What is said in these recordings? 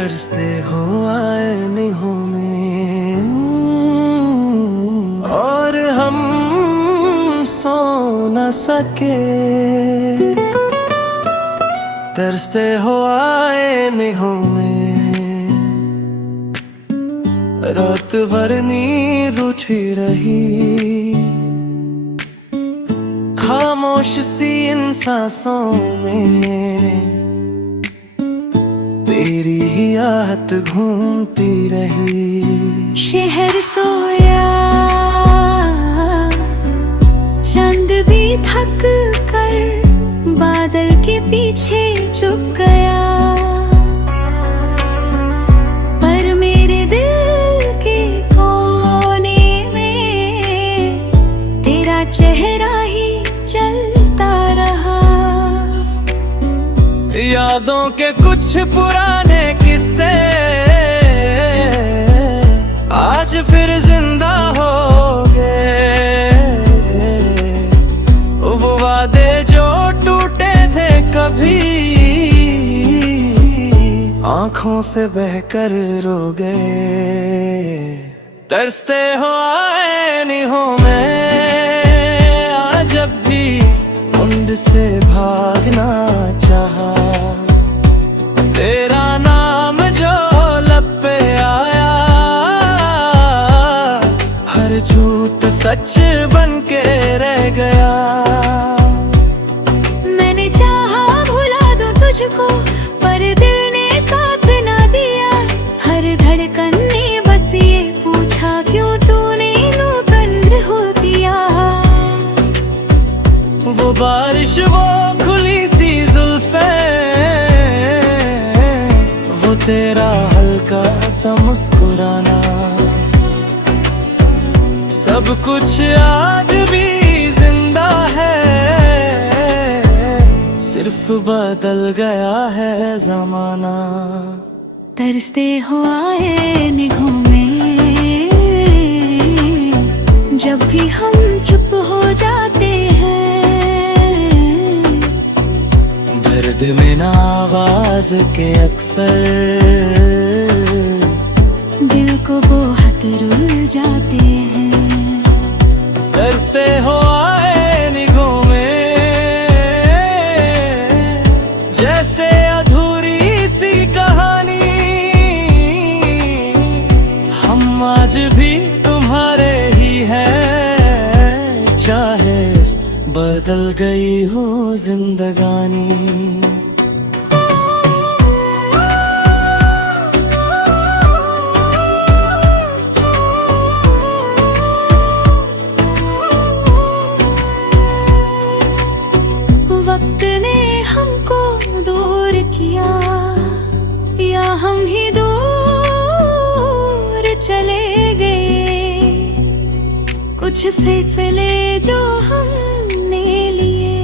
तरसते हो आए निहों में और हम सो न सके। तरसते हो आए निहों में, रात भर नींद उठी रही, खामोश सी इन सांसों में तेरी ही आहट घूमती रही। शहर सोया, चंद भी थक कर बादल के पीछे चुप गया, पर मेरे दिल के कोने में तेरा चेहरा ही चलता रहा। यादों के कुछ पुराने किस्से आज फिर जिंदा हो गए, वो वादे जो टूटे थे कभी आंखों से बहकर रो गए। तरसते हो आए निहों में, आज जब भी उंड से भागना चाहा, तेरा नाम जो लब पे आया, हर झूठ सच बन के रह गया। मैंने चाहा भुला दूं तुझको, पर दिल ने साथ ना दिया। हर धड़कन ने बस ये पूछा, क्यों तूने यूं बंद हो दिया। वो बारिश, वो खुली सी जुल्फे, वो तेरा हल्का सा मुस्कुराना, सब कुछ आज भी जिंदा है, सिर्फ बदल गया है जमाना। तरसते हो आए निगाहों में, जब भी हम चुप हो जाते हैं। दर्द में ना आवाज के अक्सर दिल को बहुत रुल जाते हैं। तरसते हो आए निगाहों में, जैसे अधूरी सी कहानी, हम आज भी तुम्हारे ही हैं, चाहे बदल गई हो जिंदगानी। वक्त ने हमको दूर किया, या हम ही दूर चले गए। कुछ फैसले जो हमने लिए,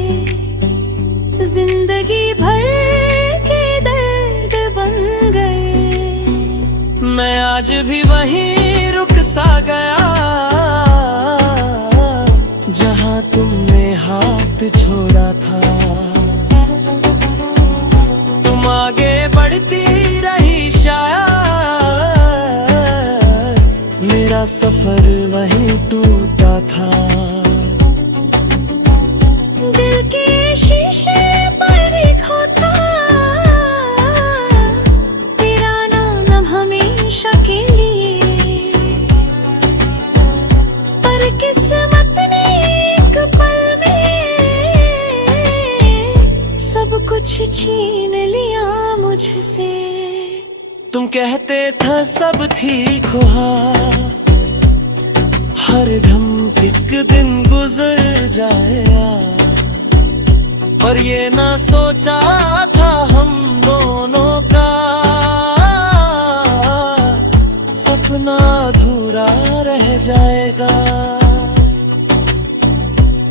जिंदगी भर के दर्द बन गए। मैं आज भी वहीं रुक सा गया, जहां तुमने हाथ छोड़ा था। तुम आगे बढ़ती रही शायद, मेरा सफर वहीं टूटा था। दिल के शीशे पर एक होता, तेरा नाम हमेशा के लिए। पर किस्मत ने एक पल में सब कुछ छीन लिया मुझसे। तुम कहते था सब ठीक हुआ, हर घम एक दिन गुजर जाएगा, पर ये ना सोचा था हम दोनों का सपना अधूरा रह जाएगा।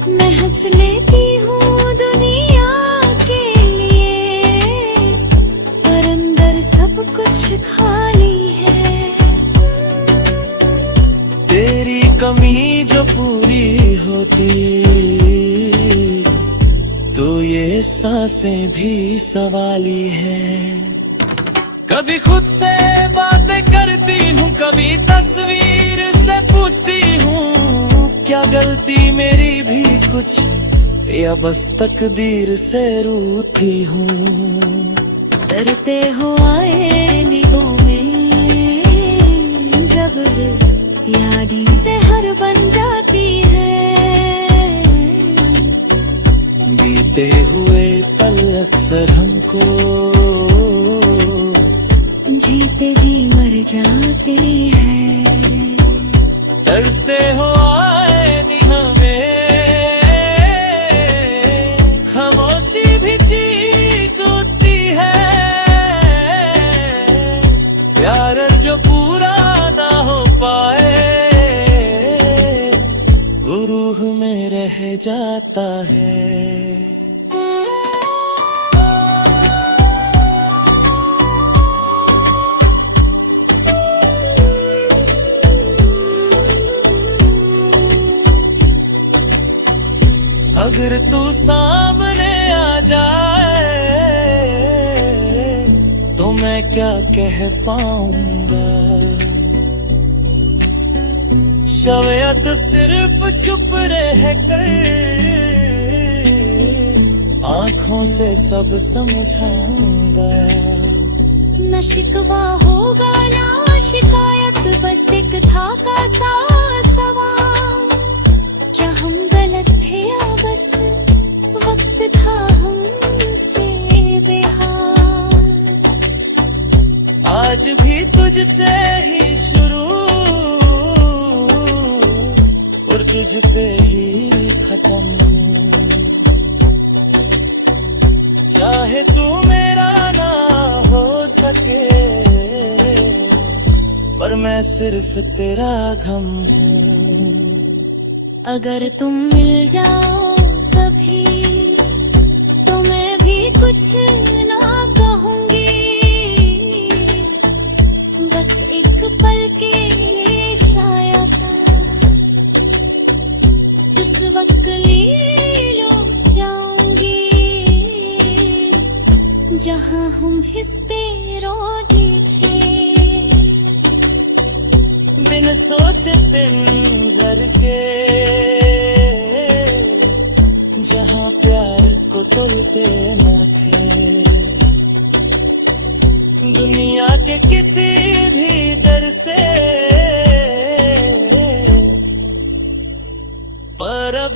मैं हंस लेती हूँ दुनिया के लिए, पर अंदर सब कुछ खाली है। तेरी कमी जो पूरी होती, तो ये सांसें भी सवाली है। कभी खुद से बातें करती हूँ, कभी तस्वीर से पूछती हूँ, क्या गलती मेरी भी कुछ या बस तकदीर से रूठी हूँ। डरते हो आए निगों में जब यादी से हर बन जाती है। बीते हुए पल अक्सर हमको जी पे जी मर जाते हैं। तरसते हो आए निगाह में, खामोशी भी चीख उठती है। प्यार जो पूरा ना हो पाए वो रूह में रह जाता है। अगर तू सामने आ जाए तो मैं क्या कह पाऊंगा। शवायद सिर्फ चुप रह कर आंखों से सब समझाऊंगा। न शिकवा होगा ना शिकायत, बस एक था का सा सवाल। क्या हम गलत थे या बस वक्त था हमसे बेहाल। आज भी तुझसे ही शुरू और तुझ पे ही खत्म हूँ। चाहे तू मेरा ना हो सके पर मैं सिर्फ तेरा गम हूँ। अगर तुम मिल जाओ कभी तो मैं भी कुछ ना कहूँगी। बस एक पल के लिए शायद उस वक्त ले लो जाऊंगी जहाँ हम हिस पे रोते थे। बिन सोचे बिन घर के जहाँ प्यार को तोड़ते न थे। दुनिया के किसी भी दर से पर अब